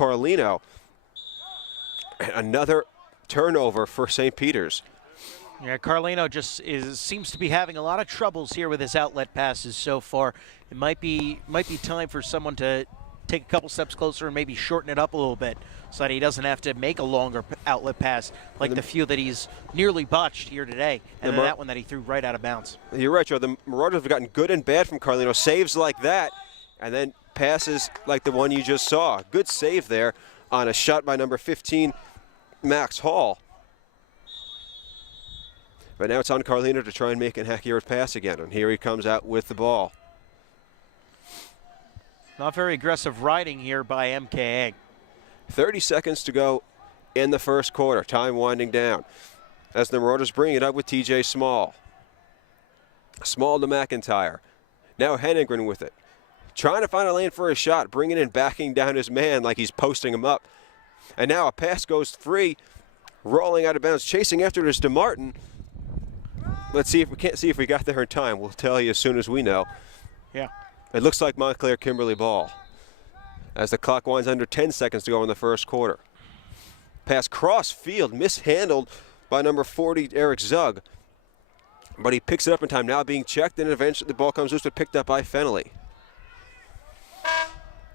Carlino. And another turnover for St. Peter's. Yeah, Carlino just seems to be having a lot of troubles here with his outlet passes so far. It might be time for someone to take a couple steps closer and maybe shorten it up a little bit so that he doesn't have to make a longer outlet pass like the few that he's nearly botched here today, and then that one that he threw right out of bounds. You're right, Joe. The Marauders have gotten good and bad from Carlino. Saves like that, and then passes like the one you just saw. Good save there on a shot by number 15, Max Hall. But now it's on Carlino to try and make an accurate pass again, and here he comes out with the ball. Not very aggressive riding here by MKA. 30 seconds to go in the first quarter. Time winding down as the Marauders bring it up with TJ Small. Small to McIntyre. Now Hennigren with it. Trying to find a lane for a shot, bringing in, backing down his man like he's posting him up. And now a pass goes free, rolling out of bounds, chasing after it is DeMartin. Let's see if we can't see if we got there in time. We'll tell you as soon as we know. Yeah. It looks like Montclair Kimberly ball as the clock winds under 10 seconds to go in the first quarter. Pass cross field, mishandled by number 40, Eric Zug. But he picks it up in time, now being checked, and eventually the ball comes loose but picked up by Fennelly.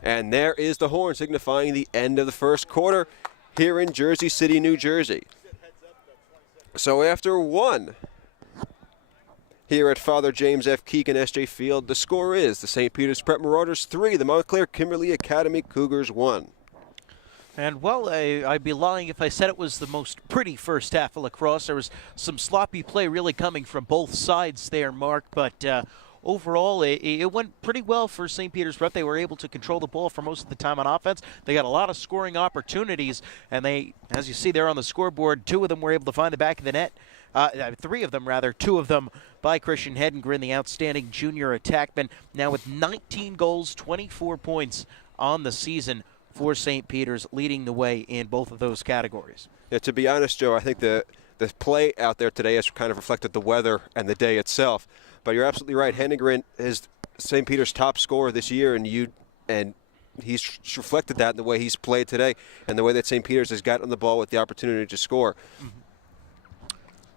And there is the horn signifying the end of the first quarter here in Jersey City, New Jersey. So after one, here at Father James F. Keegan SJ Field, the score is the St. Peter's Prep Marauders 3, the Montclair Kimberly Academy Cougars 1. And, well, I'd be lying if I said it was the most pretty first half of lacrosse. There was some sloppy play really coming from both sides there, Mark, but overall it went pretty well for St. Peter's Prep. They were able to control the ball for most of the time on offense. They got a lot of scoring opportunities, and they, as you see there on the scoreboard, two of them were able to find the back of the net. Three of them, rather. Two of them by Christian Hedengren, the outstanding junior attackman, now with 19 goals, 24 points on the season for St. Peter's, leading the way in both of those categories. Yeah, to be honest, Joe, I think the play out there today has kind of reflected the weather and the day itself. But you're absolutely right. Hedengren is St. Peter's top scorer this year, and he's reflected that in the way he's played today and the way that St. Peter's has gotten the ball with the opportunity to score. Mm-hmm.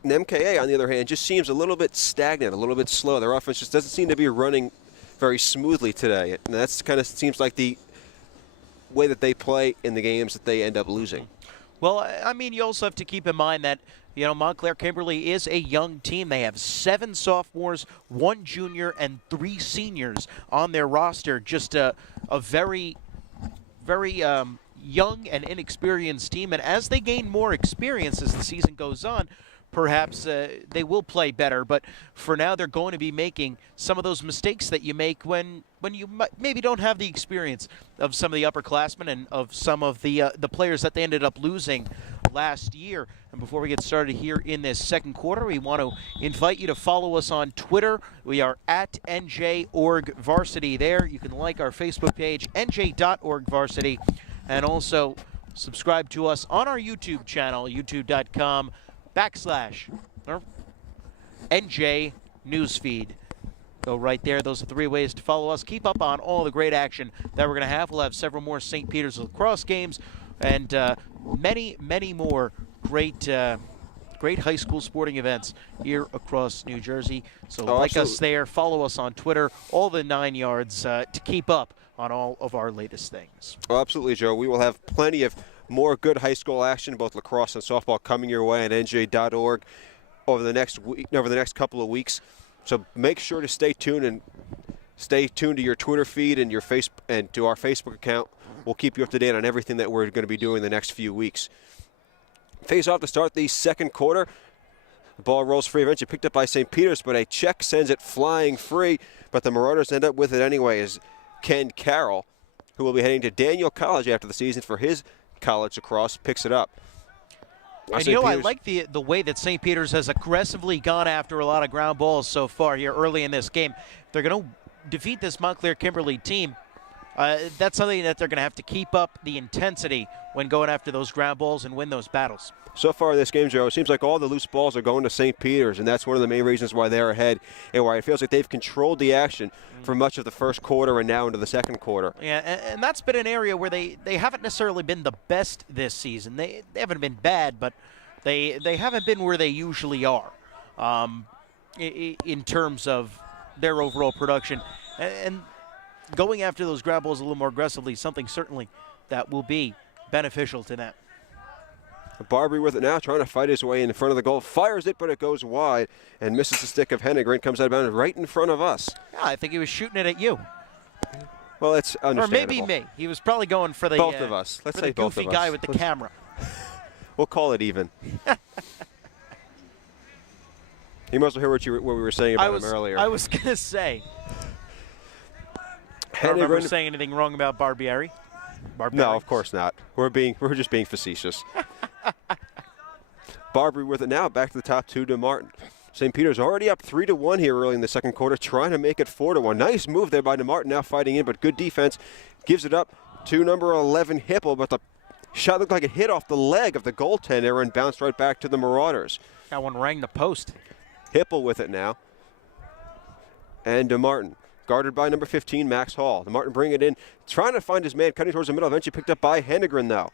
And MKA, on the other hand, just seems a little bit stagnant, a little bit slow. Their offense just doesn't seem to be running very smoothly today. And that's kind of seems like the way that they play in the games that they end up losing. Well, I mean, you also have to keep in mind that, you know, Montclair Kimberly is a young team. They have 7 sophomores, 1 junior, and 3 seniors on their roster. Just a very, very young and inexperienced team. And as they gain more experience as the season goes on, perhaps they will play better, but for now they're going to be making some of those mistakes that you make when you maybe don't have the experience of some of the upperclassmen and of some of the players that they ended up losing last year. And before we get started here in this second quarter, we want to invite you to follow us on Twitter. We are at NJ.ORG Varsity there. You can like our Facebook page, NJ.ORG Varsity, and also subscribe to us on our YouTube channel, youtube.com/NJ Newsfeed. Go right there. Those are 3 ways to follow us. Keep up on all the great action that we're going to have. We'll have several more St. Peter's lacrosse games and many, many more great high school sporting events here across New Jersey. So like us there, follow us on Twitter, all the 9 yards to keep up on all of our latest things. Oh, absolutely, Joe. We will have plenty of more good high school action, both lacrosse and softball, coming your way at NJ.org over the next couple of weeks. So make sure to stay tuned to your Twitter feed and and to our Facebook account. We'll keep you up to date on everything that we're going to be doing the next few weeks. Face off to start the second quarter. The ball rolls free, eventually picked up by St. Peter's, but a check sends it flying free. But the Marauders end up with it anyway, as Ken Carroll, who will be heading to Daniel College after the season for his college lacrosse, picks it up. And you know, I like the way that St. Peter's has aggressively gone after a lot of ground balls so far here early in this game. They're going to defeat this Montclair Kimberly team. That's something that they're going to have to keep up the intensity when going after those ground balls and win those battles. So far in this game, Joe, it seems like all the loose balls are going to St. Peter's, and that's one of the main reasons why they're ahead and why it feels like they've controlled the action for much of the first quarter and now into the second quarter. Yeah, and that's been an area where they haven't necessarily been the best this season. They haven't been bad, but they haven't been where they usually are in terms of their overall production. And going after those grab balls a little more aggressively is something certainly that will be beneficial to them. Barbary with it now, trying to fight his way in front of the goal. Fires it, but it goes wide and misses the stick of Hennegren. Comes out of bounds right in front of us. Yeah, I think he was shooting it at you. Well, it's understandable. Or maybe me. He was probably going for the both of us. Let's say both of us. goofy guy with the camera. We'll call it even. You must have heard what we were saying about him earlier. I was going to say. I don't remember saying anything wrong about Barbieri. No, of course not. We're just being facetious. Barbary with it now, back to the top two to Martin. St. Peter's already up 3-1 here early in the second quarter, trying to make it 4-1. Nice move there by DeMartin, now fighting in, but good defense. Gives it up to number 11, Hipple, but the shot looked like it hit off the leg of the goaltender and bounced right back to the Marauders. That one rang the post. Hipple with it now. And DeMartin. Guarded by number 15, Max Hall. DeMartin bring it in, trying to find his man, cutting towards the middle. Eventually picked up by Hennegren, though.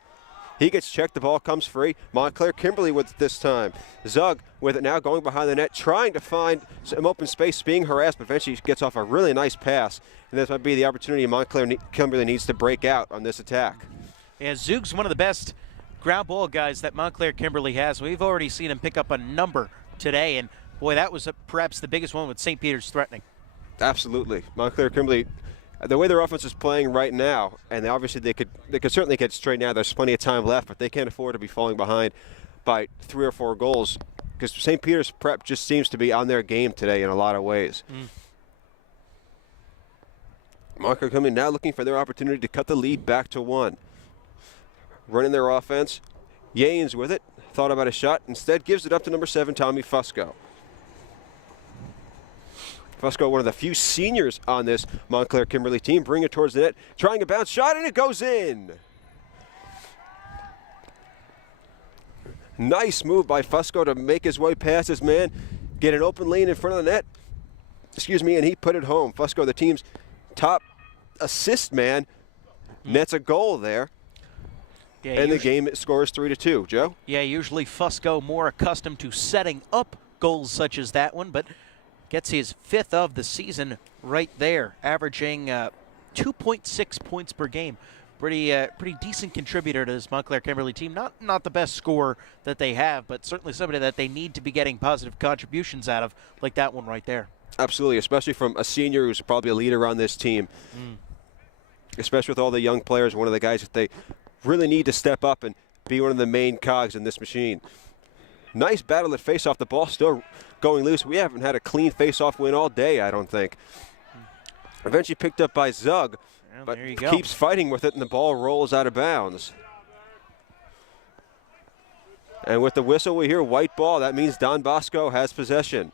He gets checked. The ball comes free. Montclair Kimberly with it this time. Zug with it now, going behind the net, trying to find some open space, being harassed, but eventually gets off a really nice pass. And this might be the opportunity Montclair Kimberly needs to break out on this attack. Yeah, Zug's one of the best ground ball guys that Montclair Kimberly has. We've already seen him pick up a number today, and boy, that was perhaps the biggest one with St. Peter's threatening. Absolutely. Montclair Kimberly, the way their offense is playing right now, and obviously they could certainly get straightened out. There's plenty of time left, but they can't afford to be falling behind by 3 or 4 goals because St. Peter's prep just seems to be on their game today in a lot of ways. Montclair coming now looking for their opportunity to cut the lead back to 1. Running their offense. Yanes with it. Thought about a shot. Instead gives it up to number 7, Tommy Fusco. Fusco, one of the few seniors on this Montclair Kimberly team, bring it towards the net, trying a bounce shot, and it goes in. Nice move by Fusco to make his way past his man, get an open lane in front of the net, and he put it home. Fusco, the team's top assist man, nets a goal there. Yeah, and the game scores 3-2. Joe? Yeah, usually Fusco more accustomed to setting up goals such as that one, but gets his 5th of the season right there, averaging 2.6 points per game. Pretty decent contributor to this Montclair Kimberly team. Not the best scorer that they have, but certainly somebody that they need to be getting positive contributions out of, like that one right there. Absolutely, especially from a senior who's probably a leader on this team. Especially with all the young players, one of the guys that they really need to step up and be one of the main cogs in this machine. Nice battle at face-off. The ball still going loose. We haven't had a clean face-off win all day, I don't think. Eventually picked up by Zug, but keeps fighting with it, and the ball rolls out of bounds. And with the whistle, we hear white ball. That means Don Bosco has possession.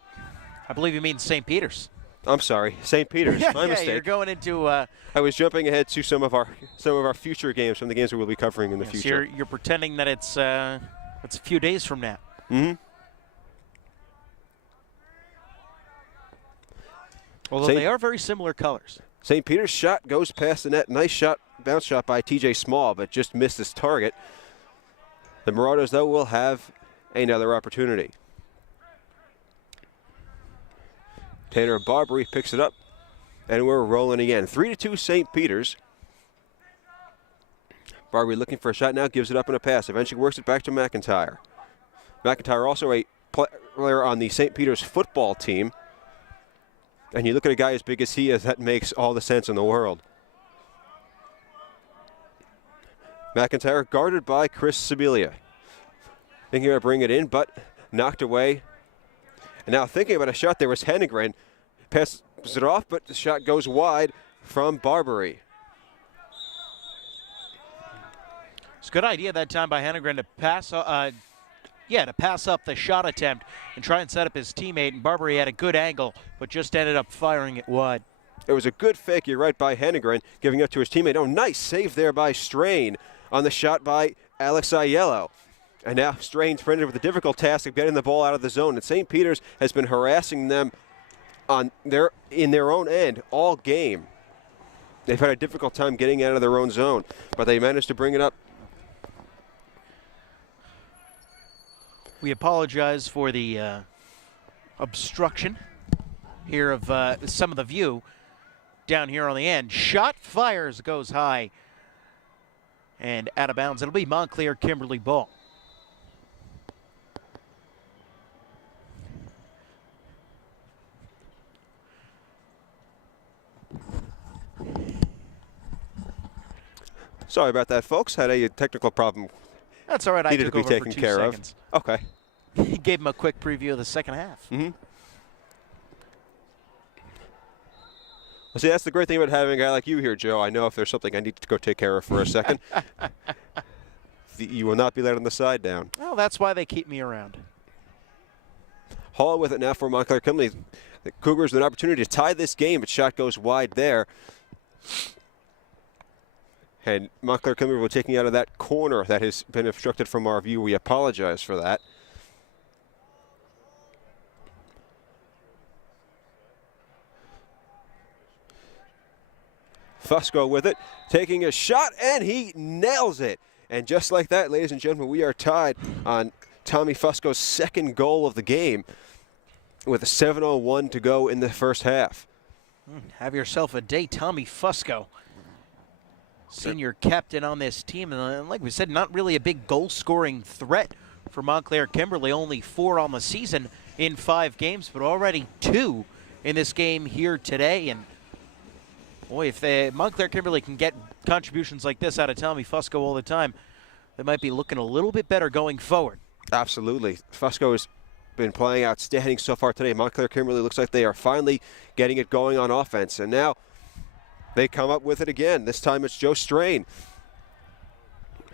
I believe you mean St. Peter's. I'm sorry, St. Peter's. My mistake. You're going into. I was jumping ahead to some of our future games, some of the games we will be covering in the future. So you're pretending that it's a few days from now. Although they are very similar colors. St. Peter's shot goes past the net. Nice shot, bounce shot by T.J. Small, but just missed his target. The Marauders, though, will have another opportunity. Tanner Barbary picks it up, and we're rolling again. 3-2 St. Peter's. Barbary looking for a shot now, gives it up in a pass. Eventually works it back to McIntyre. McIntyre also a player on the St. Peter's football team. And you look at a guy as big as he is, that makes all the sense in the world. McIntyre guarded by Chris Sibilia. Thinking about bringing it in, but knocked away. And now thinking about a shot, there was Hennegren. Passes it off, but the shot goes wide from Barbary. It's a good idea that time by Hennegren to pass up the shot attempt and try and set up his teammate. And Barbary had a good angle, but just ended up firing it wide. It was a good fake, you're right, by Hennegren, giving up to his teammate. Oh, nice save there by Strain on the shot by Alex Aiello. And now Strain's printed with the difficult task of getting the ball out of the zone. And St. Peter's has been harassing them in their own end all game. They've had a difficult time getting out of their own zone, but they managed to bring it up. We apologize for the obstruction here of some of the view down here on the end. Shot fires, goes high and out of bounds. It'll be Montclair Kimberly ball. Sorry about that, folks. Had a technical problem. That's all right. I Needed took to be over taken for 2 care seconds. of. Okay. He gave him a quick preview of the second half. Mm-hmm. Well, see, that's the great thing about having a guy like you here, Joe. I know if there's something I need to go take care of for a second, you will not be let on the side down. Well, that's why they keep me around. Hall with it now for Montclair Kimberly. The Cougars with an opportunity to tie this game, but shot goes wide there. And Montclair Kimberly will taking out of that corner that has been obstructed from our view. We apologize for that. Fusco with it, taking a shot, and he nails it. And just like that, ladies and gentlemen, we are tied on Tommy Fusco's second goal of the game with a 7:01 to go in the first half. Have yourself a day, Tommy Fusco. Senior captain on this team, and like we said, not really a big goal-scoring threat for Montclair Kimberly. Only 4 on the season in 5 games, but already 2 in this game here today. And boy, if Montclair Kimberly can get contributions like this out of Tommy Fusco all the time, they might be looking a little bit better going forward. Absolutely. Fusco has been playing outstanding so far today. Montclair Kimberly looks like they are finally getting it going on offense. And now they come up with it again. This time it's Joe Strain.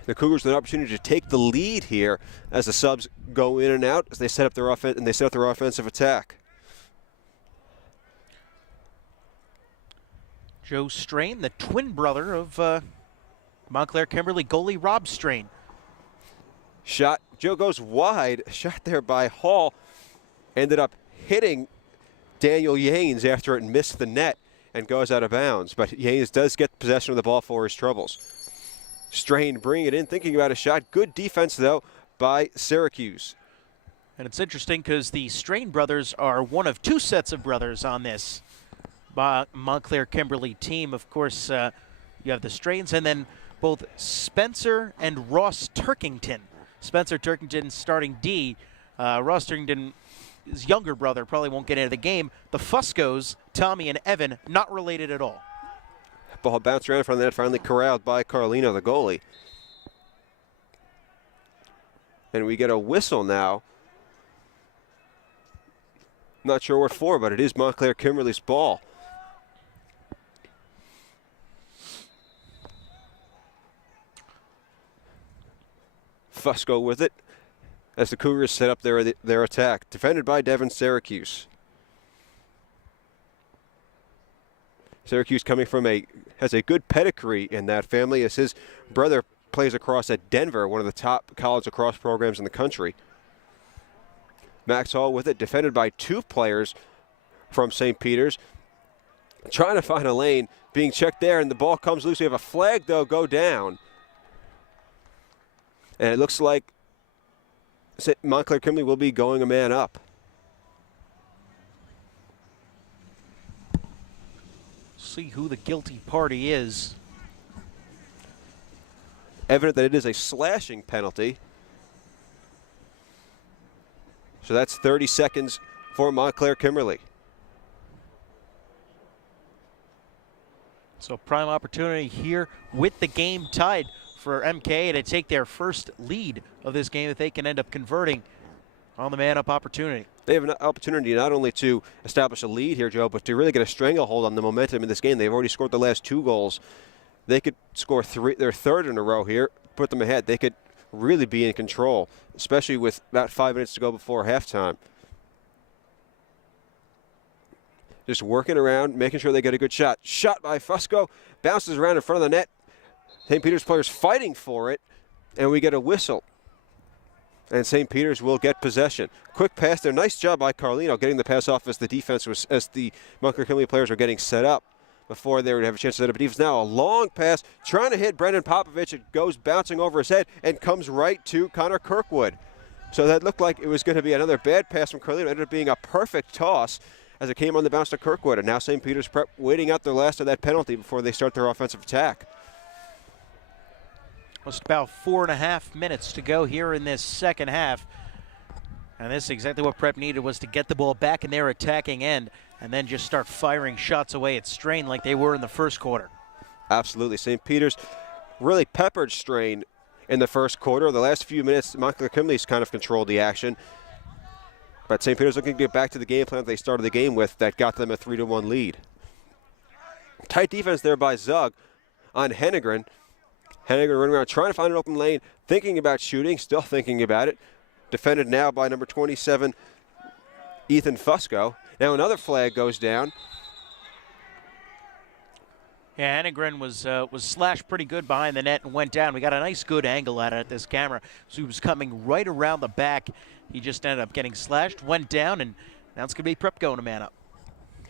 The Cougars with an opportunity to take the lead here as the subs go in and out as they set up their offense and they set up their offensive attack. Joe Strain, the twin brother of Montclair Kimberly goalie Rob Strain. Shot, Joe goes wide, shot there by Hall, ended up hitting Daniel Yanes after it missed the net and goes out of bounds. But Yanes does get possession of the ball for his troubles. Strain bringing it in, thinking about a shot. Good defense, though, by Syracuse. And it's interesting because the Strain brothers are one of 2 sets of brothers on this Montclair Kimberly team. Of course, you have the Strains and then both Spencer and Ross Turkington. Spencer Turkington starting D. Ross Turkington, his younger brother, probably won't get into the game. The Fuscos, Tommy and Evan, not related at all. Ball bounced around in front of the net, finally corralled by Carlino, the goalie. And we get a whistle now. Not sure what for, but it is Montclair Kimberly's ball. Fusco with it as the Cougars set up their attack. Defended by Devin Syracuse. Syracuse coming from has a good pedigree in that family as his brother plays across at Denver, one of the top college lacrosse programs in the country. Max Hall with it, defended by 2 players from St. Peter's. Trying to find a lane, being checked there, and the ball comes loose. We have a flag, though, go down. And it looks like Montclair Kimberly will be going a man up. See who the guilty party is. Evident that it is a slashing penalty. So that's 30 seconds for Montclair Kimberly. So prime opportunity here with the game tied for MK to take their first lead of this game that they can end up converting on the man-up opportunity. They have an opportunity not only to establish a lead here, Joe, but to really get a stranglehold on the momentum in this game. They've already scored the last 2 goals. They could score their 3rd in a row here, put them ahead. They could really be in control, especially with about 5 minutes to go before halftime. just working around, making sure they get a good shot. Shot by Fusco, bounces around in front of the net. St. Peter's players fighting for it, and we get a whistle. And St. Peter's will get possession. Quick pass there. Nice job by Carlino getting the pass off as the Montclair Kimberly players were getting set up before they would have a chance to set up a defense. Now a long pass, trying to hit Brendan Popovich. It goes bouncing over his head and comes right to Connor Kirkwood. So that looked like it was going to be another bad pass from Carlino. It ended up being a perfect toss as it came on the bounce to Kirkwood. And now St. Peter's Prep waiting out the last of that penalty before they start their offensive attack. Just about 4.5 minutes to go here in this second half. And this is exactly what Prep needed, was to get the ball back in their attacking end and then just start firing shots away at Strain like they were in the first quarter. Absolutely. St. Peter's really peppered Strain in the first quarter. The last few minutes, Montclair Kimberly's kind of controlled the action. But St. Peter's looking to get back to the game plan that they started the game with that got them a 3-1 lead. Tight defense there by Zug on Hennegren. Hennegren running around trying to find an open lane, thinking about shooting, still thinking about it. Defended now by number 27, Ethan Fusco. Now another flag goes down. Yeah, Hennegren was slashed pretty good behind the net and went down. We got a nice good angle at it at this camera. So he was coming right around the back. He just ended up getting slashed, went down, and now it's going to be Prep going to man up.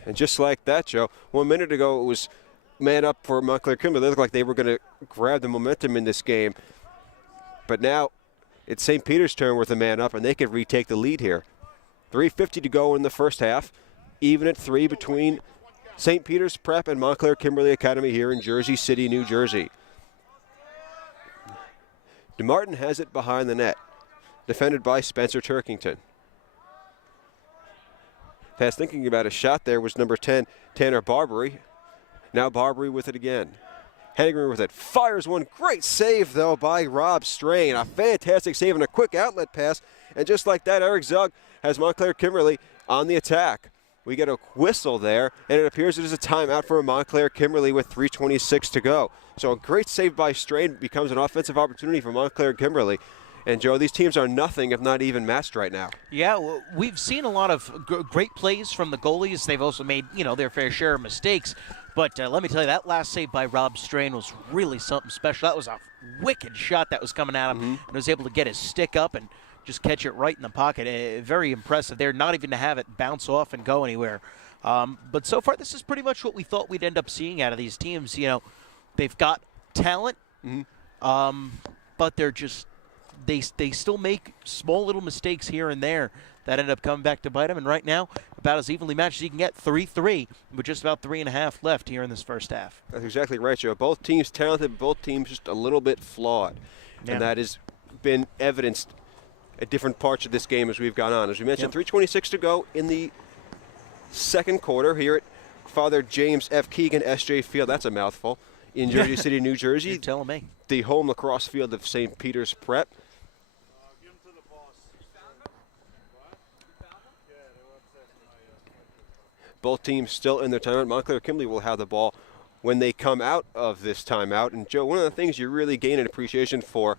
And just like that, Joe, 1 minute ago it was man up for Montclair Kimberly. They looked like they were going to grab the momentum in this game. But now it's St. Peter's turn with a man up, and they could retake the lead here. 3:50 to go in the first half. Even at 3 between St. Peter's Prep and Montclair Kimberly Academy here in Jersey City, New Jersey. DeMartin has it behind the net. Defended by Spencer Turkington. Fast thinking about a shot there was number 10, Tanner Barbary. Now Barbary with it again. Hennegren with it. Fires one. Great save, though, by Rob Strain. A fantastic save and a quick outlet pass. And just like that, Eric Zug has Montclair Kimberly on the attack. We get a whistle there, and it appears it is a timeout for Montclair Kimberly with 3:26 to go. So a great save by Strain becomes an offensive opportunity for Montclair Kimberly. And, Joe, these teams are nothing if not even matched right now. Yeah, well, we've seen a lot of great plays from the goalies. They've also made, their fair share of mistakes. But let me tell you, that last save by Rob Strain was really something special. That was a wicked shot that was coming at him, and was able to get his stick up and just catch it right in the pocket. Very impressive there, not even to have it bounce off and go anywhere. But so far, this is pretty much what we thought we'd end up seeing out of these teams. They've got talent, but they're just they still make small little mistakes here and there that end up coming back to bite them. And right now, about as evenly matched as you can get, 3-3, with just about 3.5 left here in this first half. That's exactly right, Joe. Both teams talented, both teams just a little bit flawed. Yeah. And that has been evidenced at different parts of this game as we've gone on. As we mentioned, 3:26 to go in the second quarter here at Father James F. Keegan SJ Field. That's a mouthful. In Jersey City, New Jersey. You're telling me. The home lacrosse field of St. Peter's Prep. Both teams still in their timeout. Montclair Kimberly will have the ball when they come out of this timeout. And, Joe, one of the things you really gain an appreciation for